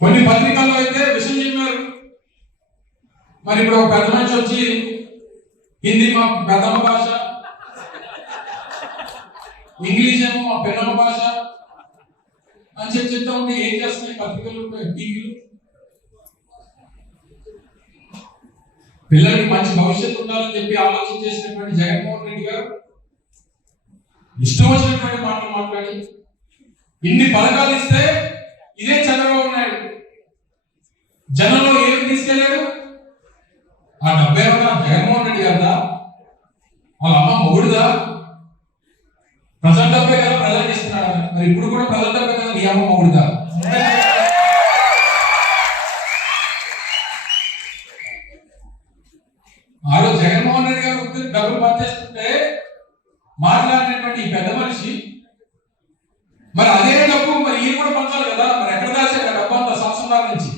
కొన్ని పత్రికల్లో అయితే విషయం చెప్పారు. మరి ఇప్పుడు ఒక పెద్ద మనిషి వచ్చి హిందీ మా పెద్దమ్మ భాష, ఇంగ్లీష్ ఏమో మా పెద్దమ్మ భాష అని చెప్పి చెప్తా ఉంటే ఏం చేస్తున్నాయి పత్రికలు, టీవీలు? పిల్లలకి మంచి భవిష్యత్తు ఉండాలని చెప్పి ఆలోచన చేసినటువంటి జగన్మోహన్ రెడ్డి గారు ఇష్టం వచ్చినటువంటి మాటలు మాట్లాడి ఇన్ని పథకాలు ఇస్తే ఇదే చంద్రబాబు నాయుడు జనంలో ఏమి తీసుకెళ్ళాడు? ఆ డబ్బే జగన్మోహన్ రెడ్డి గారిదా, వాళ్ళ అమ్మ మొగుడుదా? ప్రజల డబ్బే కదా ప్రజలకు ఇస్తున్నాడు. మరి ఇప్పుడు కూడా ప్రజల డబ్బే కదా నీ అమ్మ మొగుడుదా? ఆ రోజు జగన్మోహన్ రెడ్డి గారు డబ్బులు పనిచేస్తుంటే మాట్లాడినటువంటి ఈ పెద్ద మనిషి మరి అదే డబ్బు మరి ఈయన కూడా పంచాలి కదా. మరి ఎక్కడ దాచారు ఆ డబ్బు అంతా సంవత్సరాల నుంచి?